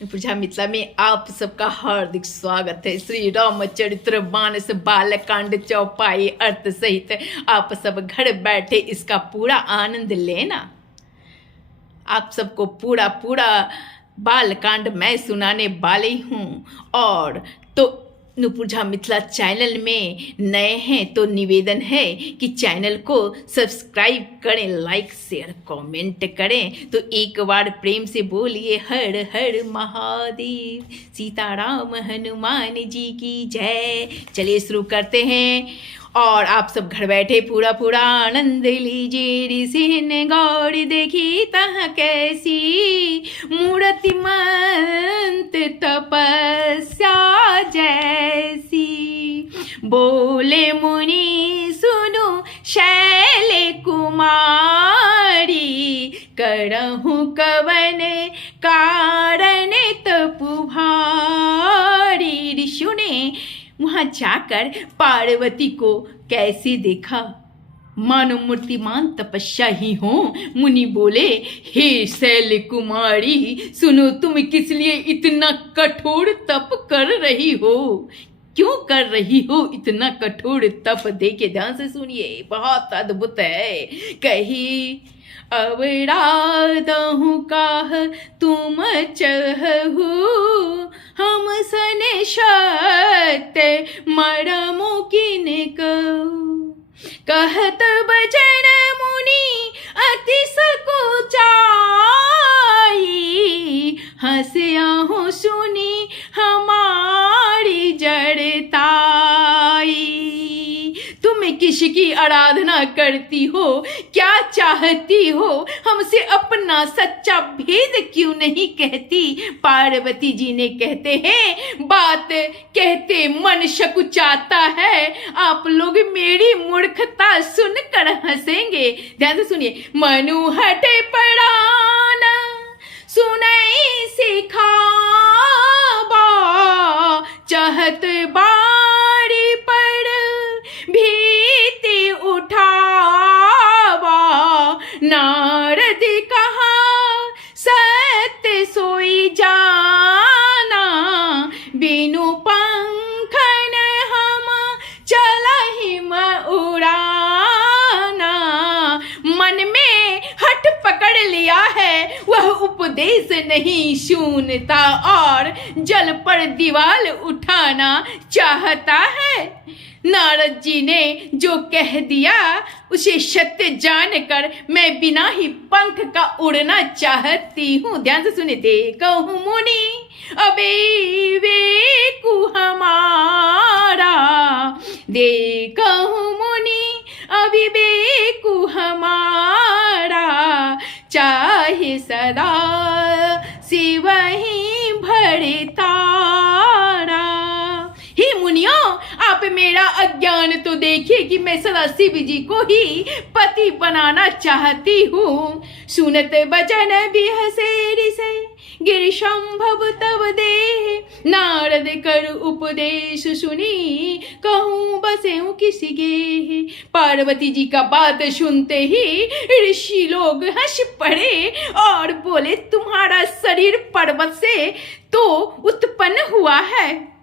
पूजा मिथिला में आप सबका हार्दिक स्वागत है। श्री रामचरित्र मानस बालकांड चौपाई अर्थ सहित आप सब घर बैठे इसका पूरा आनंद लेना। आप सबको पूरा बालकांड मैं सुनाने वाली हूँ। और तो नुपुर मिथिला चैनल में नए हैं तो निवेदन है कि चैनल को सब्सक्राइब करें, लाइक शेयर कमेंट करें। तो एक बार प्रेम से बोलिए हर हर महादेव, सीताराम हनुमान जी की जय। चलिए शुरू करते हैं और आप सब घर बैठे पूरा आनंद लीजिए। ऋषि ने गौर देखी तह कैसी, मूर्तिमंत तपस्या जैसी। बोले मुनि सुनो शैल कुमारी, करहूँ कवन कारण तपु भारी। ऋषियों ने वहां जाकर पार्वती को कैसे देखा, मानो मूर्तिमान तपस्या ही हो। मुनि बोले, हे शैल कुमारी सुनो, तुम किस लिए इतना कठोर तप कर रही हो? क्यों कर रही हो इतना कठोर तप? देखे ध्यान से सुनिए, बहुत अद्भुत है। कही अवराधहु काह तुम चहु, हम सन सत्य मरमु किन कहु। कहत बचन मुनि अति सकुचाई, हंस्याहु सुनी हमारी जड़ताई। तुम किसकी आराधना करती हो? क्या चाहती हो? हमसे अपना सच्चा भेद क्यों नहीं कहती? पार्वती जी ने कहते हैं, बात कहते मन सकुचाता है। आप लोग मेरी मूर्खता सुनकर हंसेंगे। ध्यान से सुनिए। मनु हटे पड़ाना सुनाई सिखावा, चाहत बारी पर भीति उठावा। नारद कहा सत्य सोई जाना, बिनु पंखन हम चलहि उड़ाना। मन में हठ पकड़ लिया है, वह उपदेश नहीं सुनता और जल पर दीवाल उठाना चाहता है। नारद जी ने जो कह दिया उसे सत्य जानकर मैं बिना ही पंख का उड़ना चाहती हूँ। ध्यान से सुनिए। देखहु मुनि अबे वेकु हमारा, देखहु मुनि अविवेकु हमारा। चाहे सदा शिव ही भरतारा। हे मुनियों, आप मेरा अज्ञान तो देखिए कि मैं सदा शिव जी को ही पति बनाना चाहती हूँ। सुनत बचन बिहसे ऋषि, गिरि संभव तब देह। नारद कर उपदेश सुनी, कहूँ बसेऊ किसी गेह। पार्वती जी का बात सुनते ही ऋषि लोग हंस पड़े और बोले, तुम्हारा शरीर पर्वत से तो उत्पन्न हुआ है,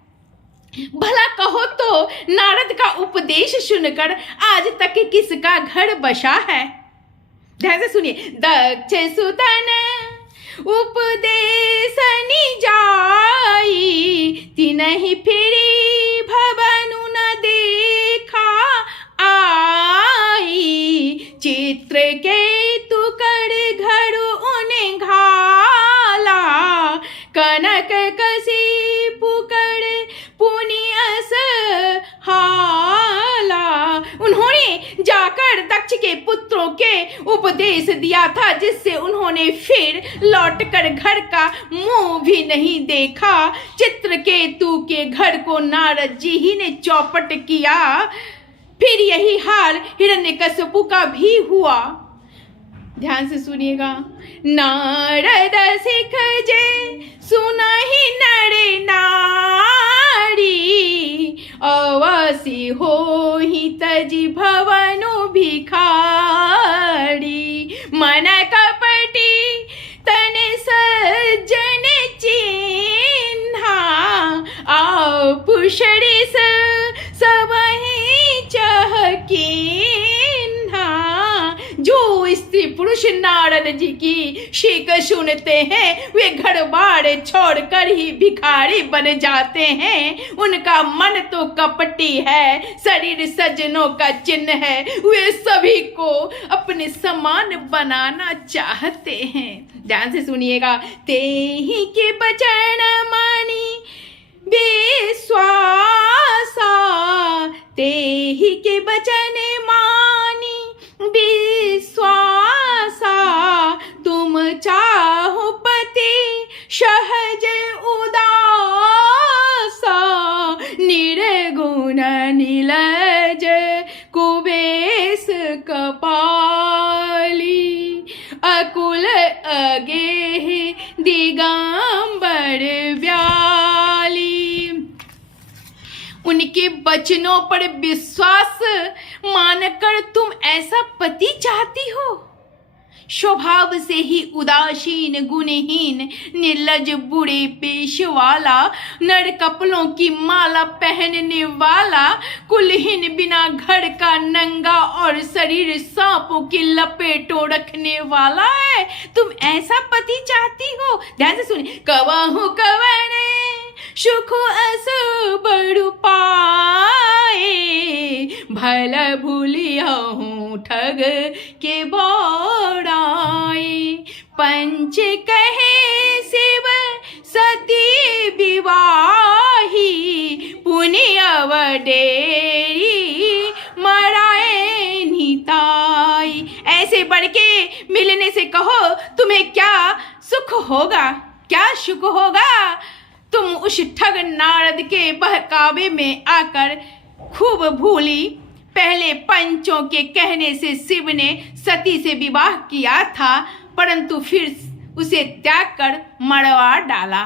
भला कहो तो नारद का उपदेश सुनकर आज तक किसका घर बसा है? ध्यान से सुनिए। दक्ष सुतन उपदेश निजाई, तिनहि फिरी भवनु न देखा आई। चित्र के तु कर घर उन घाला, कनक कसी पुकर पुनियस हाला। उन्होंने जाकर दक्ष के पुत्रों के उपदेश दिया था, जिससे उन्होंने फिर लौटकर घर का मुंह भी नहीं देखा। चित्रकेतु के घर को नारद जी ही ने चौपट किया। फिर यही हाल हिरण्यकश्यपु का भी हुआ। ध्यान से सुनिएगा। नारद सिख जे सुनहि नर नारी, अवसि होहि तजि भवनु भिखारी। मन कपटी तन सज्जन ची महापुरुष नारद जी की शीख सुनते हैं, वे घर बार छोड़कर ही भिखारी बन जाते हैं। उनका मन तो कपटी है, शरीर सज्जनों का चिन्ह है, वे सभी को अपने समान बनाना चाहते हैं। ध्यान से सुनिएगा। ते ही के बचन मानी विश्वासा, ते ही के बचन मानी विश्वासा, तुम चाहो पति सहज उदासा, निर्गुण नीलज कुबेश कपाली, अकुल अगेह दिगंबर व्याली। उनके वचनों पर विश्वास मानकर तुम ऐसा पति चाहती हो। स्वभाव से ही उदासीन, गुणहीन, निर्लज, बुरे पेश वाला, नर कपलों की माला पहनने वाला, कुलहीन, बिना घर का, नंगा और शरीर सांपों की लपेटों रखने वाला है। तुम ऐसा पति चाहती हो। ध्यान से सुनिए। कवहु कवने सुख अस बड़ु पाए, भल भूलियहूँ ठग के बौड़ाए, पंच कहे शिव सती विवाही, पुण्य अवडेरी मराए निताई। ऐसे बढ़ के मिलने से कहो तुम्हें क्या सुख होगा, क्या सुख होगा। तुम उस ठग नारद के बहकावे में आकर खूब भूली। पहले पंचों के कहने से शिव ने सती से विवाह किया था, परंतु फिर उसे त्याग कर मरवा डाला।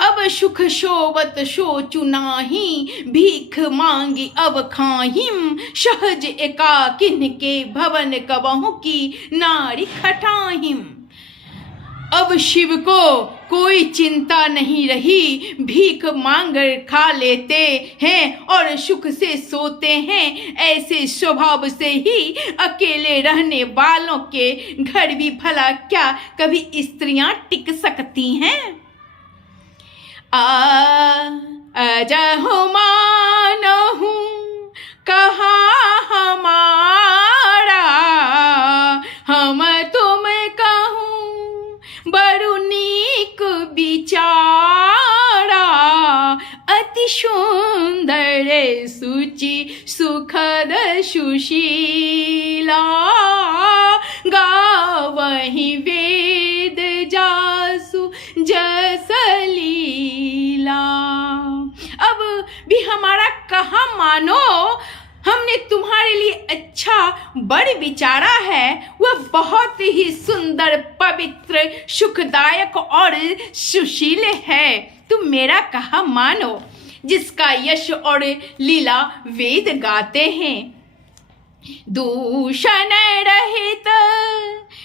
अब सुख शोबत सोचु नाही, भीख मांगी अब खाहिम, सहज एकाकिन के भवन कबहु की नारी खटाहिम। अब शिव को कोई चिंता नहीं रही, भीख मांग खा लेते हैं और सुख से सोते हैं। ऐसे स्वभाव से ही अकेले रहने वालों के घर भी भला क्या कभी स्त्रियां टिक सकती हैं। अजहु मानहु कहा हमारा, हम तुम कहूँ बड़ु नीक विचारा, अति सुंदर सुचि सुखद सुशीला, गावहि वेद जासु जस लीला। अब भी हमारा कहा मानो, हमने तुम्हारे लिए अच्छा बड़ विचारा है, वह बहुत ही सुंदर, पवित्र, सुखदायक और सुशील है। तुम मेरा कहा मानो, जिसका यश और लीला वेद गाते हैं। दूषण रहित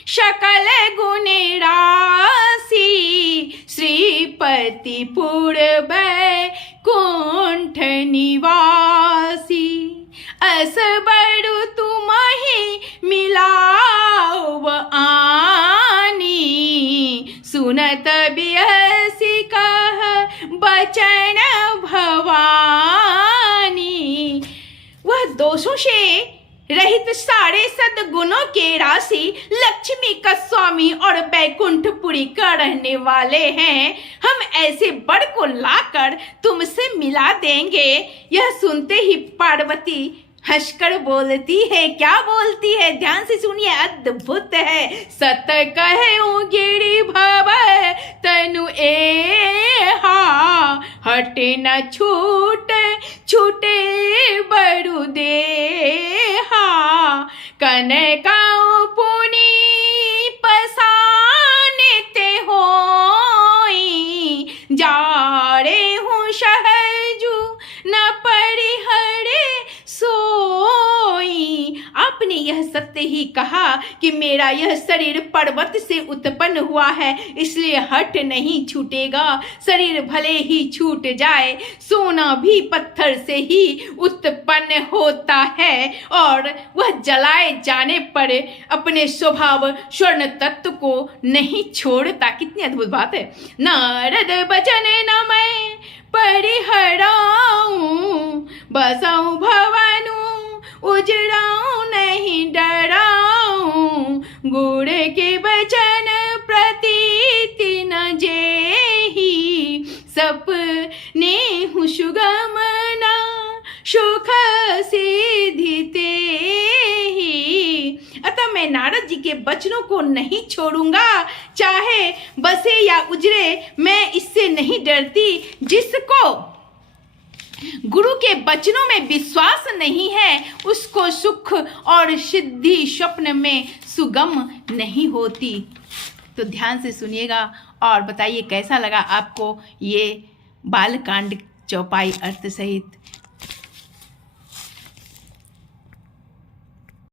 सकल गुण राशि, श्रीपति पूर्व कुंठ निवासी, अस बड़ु तुम्हि मिलाव आनी, सुनत बियसी कह बचन भवानी। वह दोषों से रहित सारे सद्गुणों के राशि, लक्ष्मी का स्वामी और बैकुंठपुरी का रहने वाले हैं। हम ऐसे बड़ को लाकर तुमसे मिला देंगे। यह सुनते ही पार्वती हंसकर बोलती है। क्या बोलती है? ध्यान से सुनिए, अद्भुत है। सत कहूँ गिरि भव तनु एहा, हटे न छूट छूटे बरु देहा, कनकाऊ पुनि पसानते होई, जारे हूँ सहजू न परिहरे सोई। आपने यह सत्य ही कहा कि मेरा यह शरीर पर्वत से उत्पन्न हुआ है, इसलिए हट नहीं छूटेगा। शरीर भले ही छूट जाए, सोना भी पत्थर से ही उत्पन्न होता है और वह जलाए जाने पर अपने स्वभाव स्वर्ण तत्व को नहीं छोड़ता। कितनी अद्भुत बात है। नारद बचन न मैं परिहराऊं, बसाऊं भवनु उजड़ाऊं नहीं डराऊं, गुड़ के बचन प्रतीति न जेही, सपने हूँ सुगम ना सुख सिद्धि तेहि। अतः मैं नारद जी के वचनों को नहीं छोड़ूंगा, चाहे बसे या उजरे, मैं इससे नहीं डरती। जिसको गुरु के वचनों में विश्वास नहीं है, उसको सुख और सिद्धि स्वप्न में सुगम नहीं होती। तो ध्यान से सुनिएगा और बताइए कैसा लगा आपको ये बालकांड चौपाई अर्थ सहित।